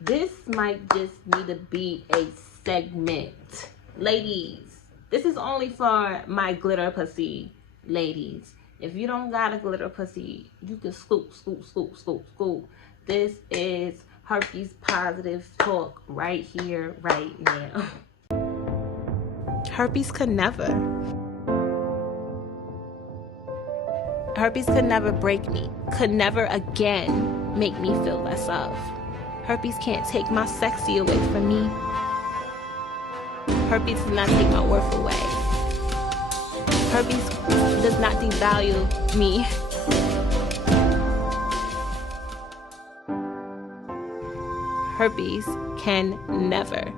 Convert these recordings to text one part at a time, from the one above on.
This might just need to be a segment. Ladies, this is only for my glitter pussy ladies. If you don't got a glitter pussy, you can scoop. This is herpes positive talk right here, right now. Herpes could never break me, could never again make me feel less of. Herpes can't take my sexy away from me. Herpes does not take my worth away. Herpes does not devalue me. Herpes can never.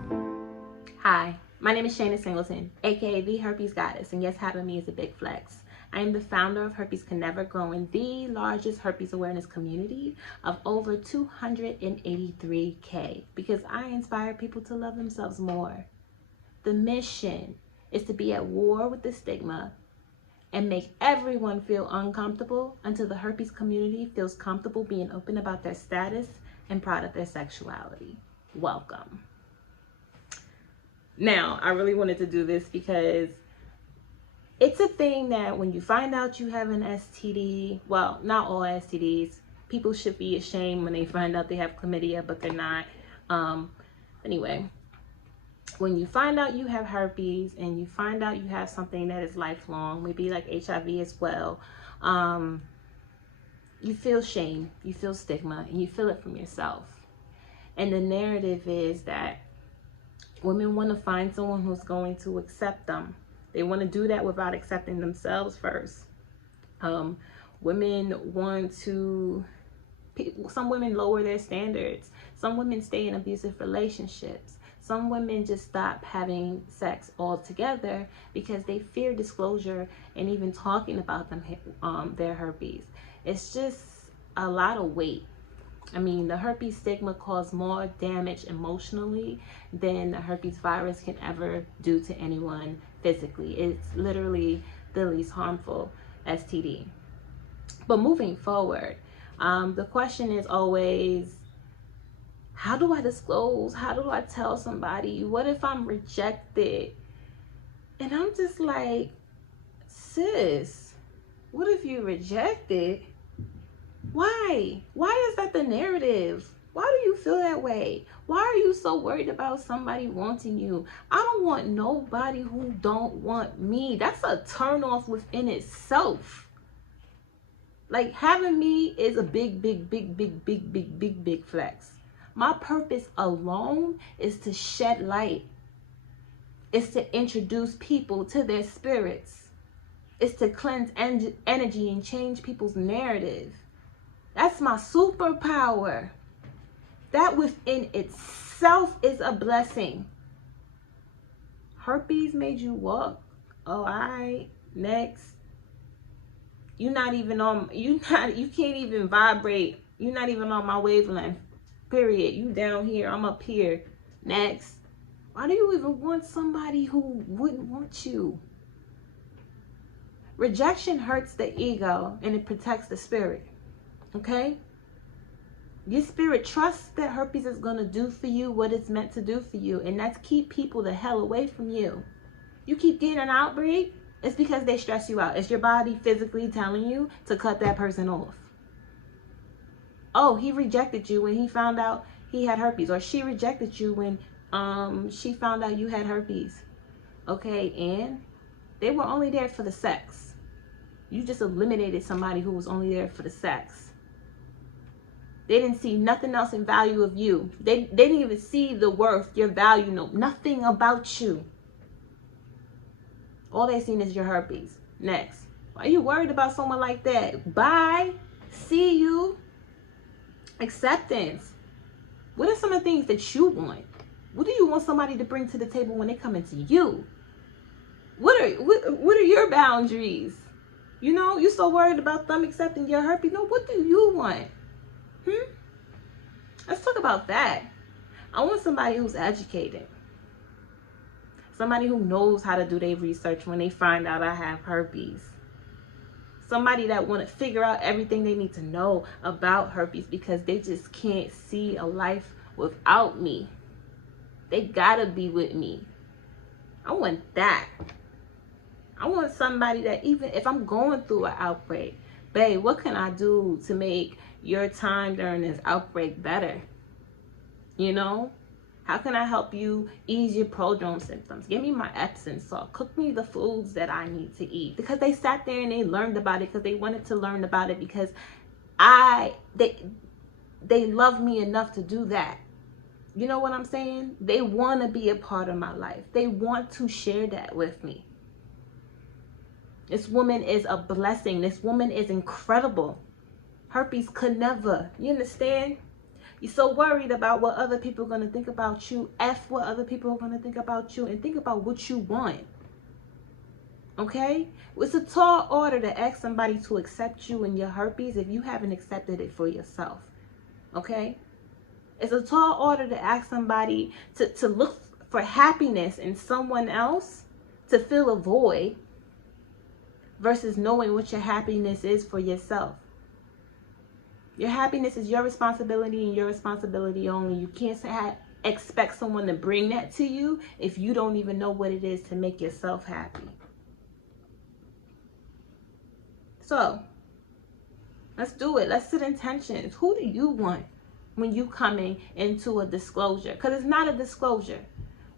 Hi, my name is Shayna Singleton, aka the Herpes Goddess, and yes, having me is a big flex. I am the founder of Herpes Can Never, growing the largest herpes awareness community of over 283K, because I inspire people to love themselves more. The mission is to be at war with the stigma and make everyone feel uncomfortable until the herpes community feels comfortable being open about their status and proud of their sexuality. Welcome. Now, I really wanted to do this because it's a thing that when you find out you have an STD, well, not all STDs, people should be ashamed when they find out they have chlamydia, but they're not. Anyway, when you find out you have herpes and you find out you have something that is lifelong, maybe like HIV as well, you feel shame, you feel stigma, and you feel it from yourself. And the narrative is that women want to find someone who's going to accept them. They want to do that without accepting themselves first. Women want to, some women lower their standards. Some women stay in abusive relationships. Some women just stop having sex altogether because they fear disclosure and even talking about their herpes. It's just a lot of weight. I mean, the herpes stigma causes more damage emotionally than the herpes virus can ever do to anyone physically. It's literally the least harmful STD. But moving forward, the question is always, how do I disclose? How do I tell somebody? What if I'm rejected? And I'm just like, sis, what if you rejected? Why? Why is that the narrative? Why do you feel that way? Why are you so worried about somebody wanting you? I don't want nobody who don't want me. That's a turnoff within itself. Like, having me is a big flex. My purpose alone is to shed light. It's to introduce people to their spirits. It's to cleanse energy and change people's narrative. That's my superpower. That within itself is a blessing. Herpes made you walk. Oh, all right. Next. You can't even vibrate. You're not even on my wavelength. Period. You down here, I'm up here. Next. Why do you even want somebody who wouldn't want you? Rejection hurts the ego and it protects the spirit. Okay? Your spirit trusts that herpes is going to do for you what it's meant to do for you, and that's keep people the hell away from you. You keep getting an outbreak, it's because they stress you out. It's your body physically telling you to cut that person off. Oh, he rejected you when he found out he had herpes, or she rejected you when she found out you had herpes. Okay, and they were only there for the sex. You just eliminated somebody who was only there for the sex. They didn't see nothing else in value of you. They didn't even see the worth, your value, nothing about you. All they seen is your herpes. Next. Why are you worried about someone like that? Bye. See you. Acceptance. What are some of the things that you want? What do you want somebody to bring to the table when they come into you? What are your boundaries? You know, you're so worried about them accepting your herpes. No, what do you want? Let's talk about that. I want somebody who's educated. Somebody who knows how to do their research when they find out I have herpes. Somebody that want to figure out everything they need to know about herpes because they just can't see a life without me. They gotta be with me. I want that. I want somebody that, even if I'm going through an outbreak, babe, what can I do to make your time during this outbreak better? You know? How can I help you ease your prodrome symptoms? Give me my Epsom salt. Cook me the foods that I need to eat. Because they sat there and they learned about it because they wanted to learn about it, because they love me enough to do that. You know what I'm saying? They want to be a part of my life. They want to share that with me. This woman is a blessing. This woman is incredible. Herpes could never. You understand? You're so worried about what other people are going to think about you. F what other people are going to think about you, and think about what you want. Okay? It's a tall order to ask somebody to accept you and your herpes if you haven't accepted it for yourself. Okay? It's a tall order to ask somebody to look for happiness in someone else, to fill a void, versus knowing what your happiness is for yourself. Your happiness is your responsibility and your responsibility only. You can't expect someone to bring that to you if you don't even know what it is to make yourself happy. So, let's do it. Let's set intentions. Who do you want when you coming into a disclosure? Because it's not a disclosure.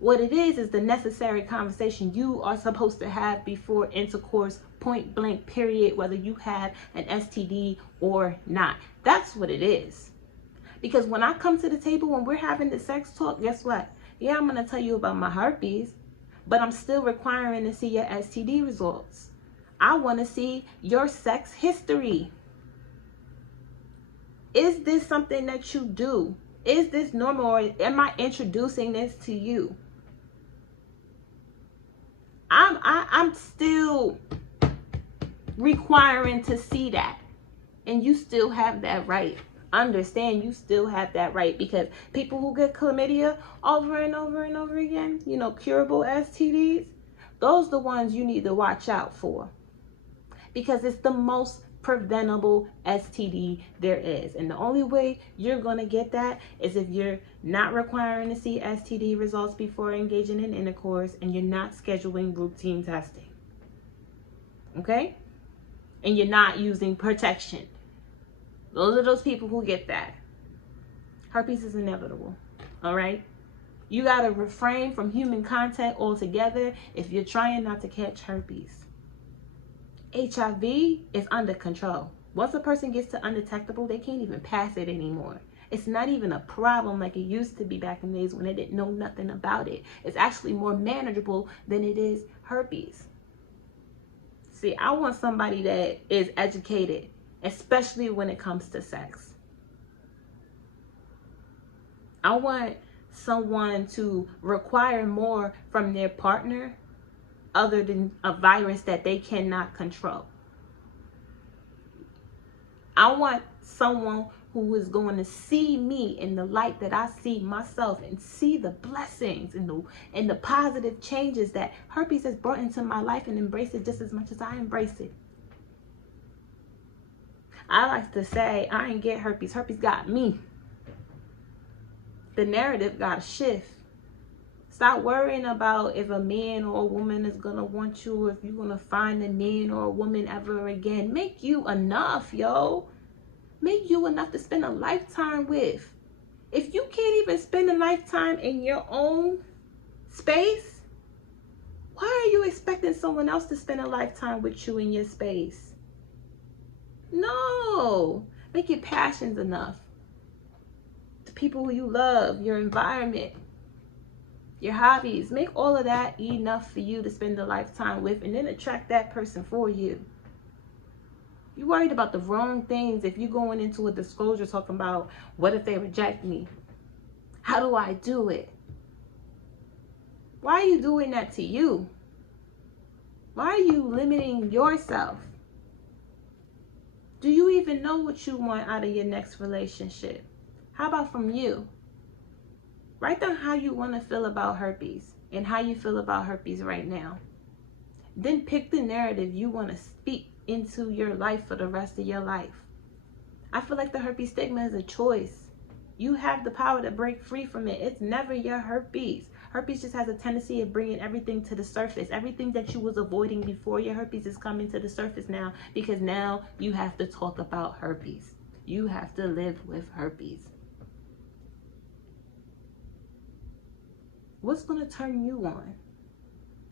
What it is the necessary conversation you are supposed to have before intercourse, point blank, period, whether you have an STD or not. That's what it is. Because when I come to the table, when we're having the sex talk, guess what? Yeah, I'm going to tell you about my herpes, but I'm still requiring to see your STD results. I want to see your sex history. Is this something that you do? Is this normal, or am I introducing this to you? I'm still requiring to see that, and you still have that right. Understand, you still have that right, because people who get chlamydia over and over and over again, you know, curable STDs, those are the ones you need to watch out for, because it's the most preventable STD there is. And the only way you're going to get that is if you're not requiring to see STD results before engaging in intercourse, and you're not scheduling routine testing. Okay? And you're not using protection. Those are those people who get that. Herpes is inevitable. All right? You got to refrain from human contact altogether if you're trying not to catch herpes. HIV is under control. Once a person gets to undetectable, they can't even pass it anymore. It's not even a problem like it used to be back in the days when they didn't know nothing about it. It's actually more manageable than it is herpes. See, I want somebody that is educated, especially when it comes to sex. I want someone to require more from their partner other than a virus that they cannot control. I want someone who is going to see me in the light that I see myself, and see the blessings and the positive changes that herpes has brought into my life, and embrace it just as much as I embrace it. I like to say, I ain't get herpes. Herpes got me. The narrative got to shift. Stop worrying about if a man or a woman is going to want you, or if you're going to find a man or a woman ever again. Make you enough, yo. Make you enough to spend a lifetime with. If you can't even spend a lifetime in your own space, why are you expecting someone else to spend a lifetime with you in your space? No. Make your passions enough. The people who you love, your environment, your hobbies, make all of that enough for you to spend a lifetime with, and then attract that person for you. You're worried about the wrong things if you're going into a disclosure talking about, what if they reject me? How do I do it? Why are you doing that to you? Why are you limiting yourself? Do you even know what you want out of your next relationship? How about from you? Write down how you want to feel about herpes and how you feel about herpes right now. Then pick the narrative you want to speak into your life for the rest of your life. I feel like the herpes stigma is a choice. You have the power to break free from it. It's never your herpes. Herpes just has a tendency of bringing everything to the surface. Everything that you was avoiding before your herpes is coming to the surface now, because now you have to talk about herpes. You have to live with herpes. What's going to turn you on?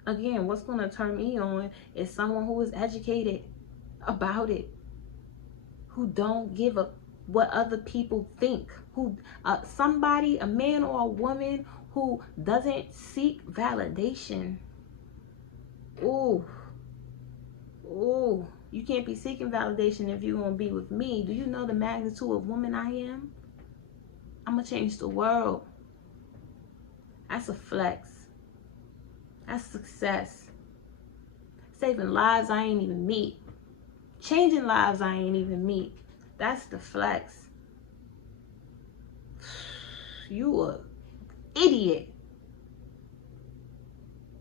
Again, what's going to turn me on is someone who is educated about it, who don't give a what other people think, who somebody, a man or a woman who doesn't seek validation. Ooh, you can't be seeking validation if you're gonna be with me. Do you know the magnitude of woman I am? I'm gonna change the world. That's a flex. That's success. Saving lives I ain't even meet. Changing lives I ain't even meet. That's the flex. You a idiot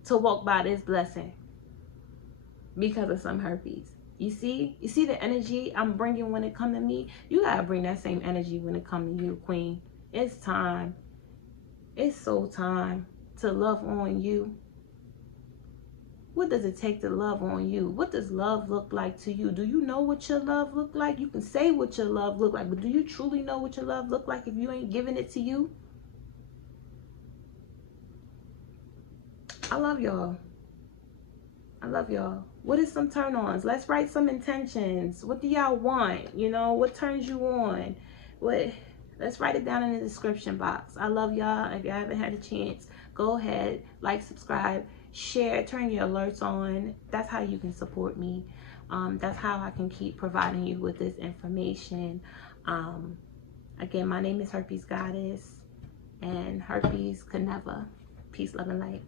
to walk by this blessing because of some herpes. You see the energy I'm bringing when it come to me? You gotta bring that same energy when it come to you, queen. It's time. It's so time to love on you. What does it take to love on you? What does love look like to you? Do you know what your love look like? You can say what your love look like, but do you truly know what your love look like if you ain't giving it to you? I love y'all. I love y'all. What is some turn-ons? Let's write some intentions. What do y'all want? You know, what turns you on? Let's write it down in the description box. I love y'all. If you haven't had a chance, go ahead, like, subscribe, share, turn your alerts on. That's how you can support me. That's how I can keep providing you with this information. Again, my name is Herpes Goddess, and herpes could never. Peace, love, and light.